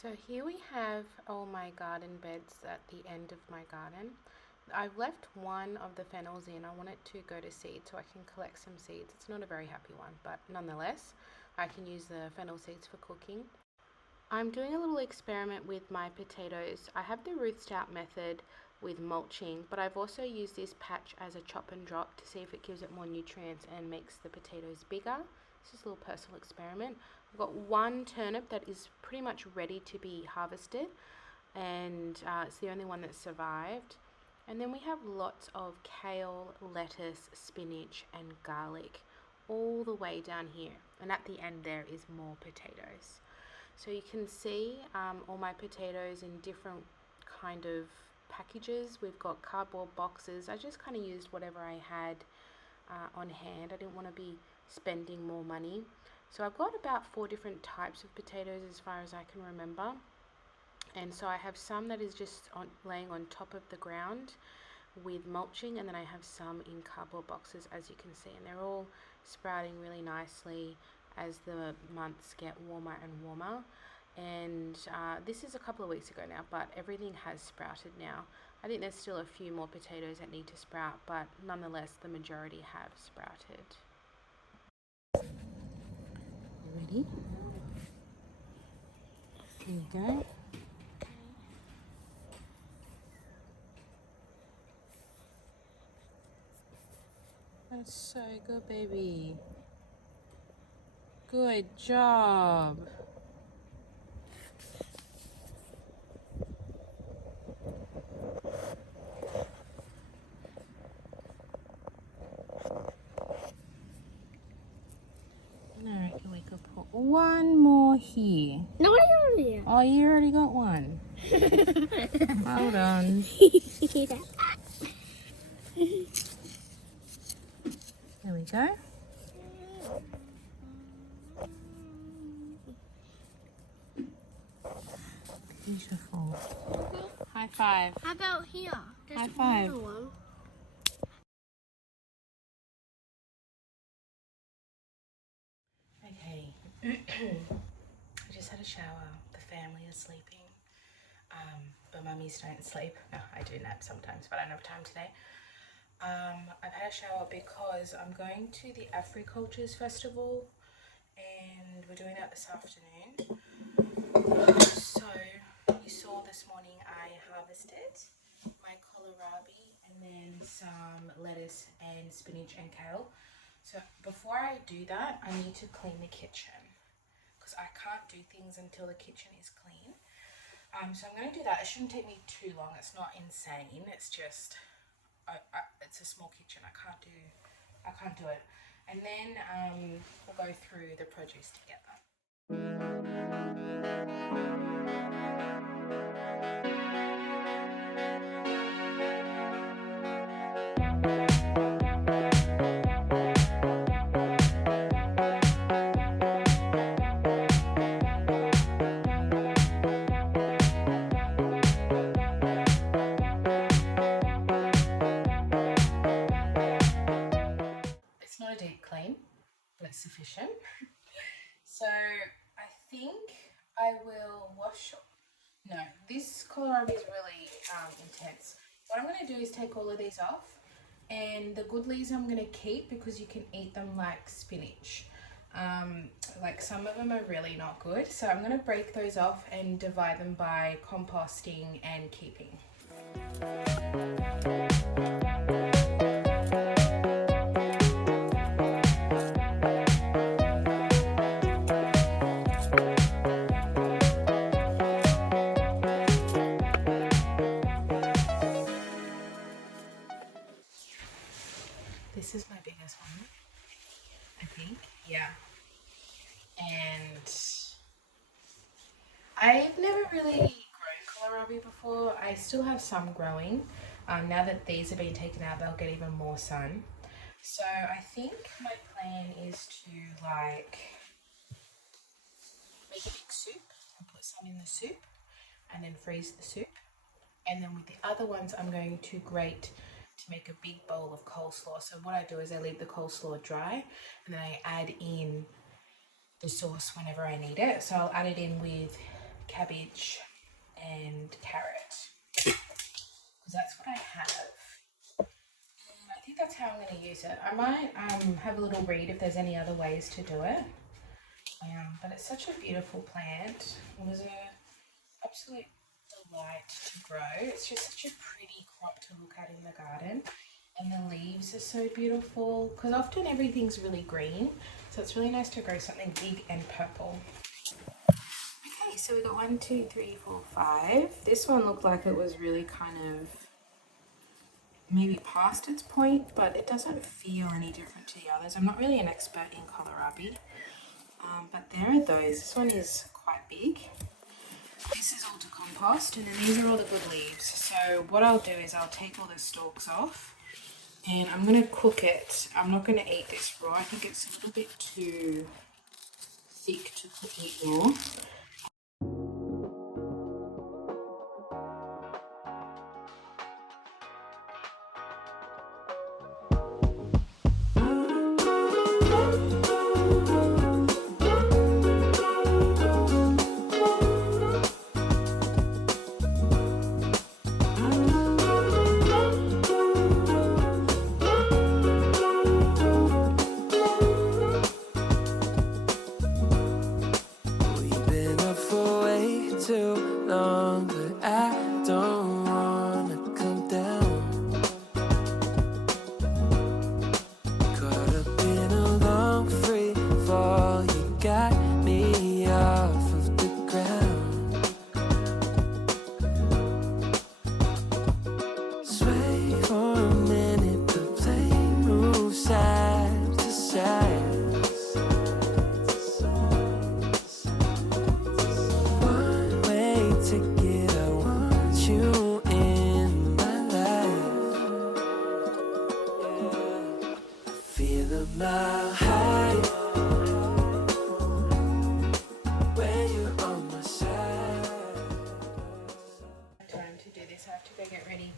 So here we have all my garden beds at the end of my garden. I've left one of the fennels in. I want it to go to seed so I can collect some seeds. It's not a very happy one, but nonetheless, I can use the fennel seeds for cooking. I'm doing a little experiment with my potatoes. I have the root stout method with mulching, but I've also used this patch as a chop and drop to see if it gives it more nutrients and makes the potatoes bigger. It's just a little personal experiment. I've got one turnip that is pretty much ready to be harvested, and it's the only one that survived. And then we have lots of kale, lettuce, spinach and garlic all the way down here, and at the end there is more potatoes. So you can see all my potatoes in different kind of packages. We've got cardboard boxes. I just kind of used whatever I had on hand. I didn't want to be spending more money. So I've got about 4 different types of potatoes as far as I can remember. And so I have some that is just laying on top of the ground with mulching, and then I have some in cardboard boxes, as you can see, and they're all sprouting really nicely as the months get warmer and warmer. And this is a couple of weeks ago now, but everything has sprouted now. I think there's still a few more potatoes that need to sprout, but nonetheless the majority have sprouted. Ready? Here you go. That's so good, baby. Good job. I reckon we could put one more here. No, I already. Oh, you already got one. Hold on. There we go. Beautiful. High five. How about here? There's High five. another one. Okay. I just had a shower. The family is sleeping. But mummies don't sleep. No, I do nap sometimes, but I don't have time today. I've had a shower because I'm going to the Africultures Festival and we're doing that this afternoon. So you saw this morning I harvested my kohlrabi and then some lettuce and spinach and kale. So before I do that, I need to clean the kitchen because I can't do things until the kitchen is clean. So I'm going to do that. It shouldn't take me too long. It's not insane. It's just it's a small kitchen. I can't do it. And then we'll go through the produce together. sufficient. So I think I will wash. No, this kohlrabi is really intense. What I'm going to do is take all of these off, and the good leaves I'm going to keep because you can eat them like spinach. Like some of them are really not good, so I'm going to break those off and divide them by composting and keeping. This is my biggest one, I think. Yeah. And I've never really grown kohlrabi before. I still have some growing. Now that these have been taken out, they'll get even more sun. So I think my plan is to like make a big soup and put some in the soup and then freeze the soup. And then with the other ones, I'm going to grate to make a big bowl of coleslaw. So what I do is I leave the coleslaw dry and then I add in the sauce whenever I need it. So I'll add it in with cabbage and carrot because that's what I have. And I think that's how I'm going to use it. I might have a little read if there's any other ways to do it. But it's such a beautiful plant. It was an absolute delight to grow. It's just such a pretty crop to look at in the garden, and the leaves are so beautiful because often everything's really green, so it's really nice to grow something big and purple. Okay, so we got 1, 2, 3, 4, 5. This one looked like it was really kind of maybe past its point, but it doesn't feel any different to the others. I'm not really an expert in kohlrabi, but there are those. This one is quite big. This is all to compost, and then these are all the good leaves. So what I'll do is I'll take all the stalks off and I'm going to cook it. I'm not going to eat this raw. I think it's a little bit too thick to eat raw.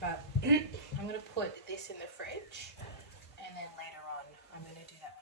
But I'm going to put this in the fridge, and then later on I'm going to do that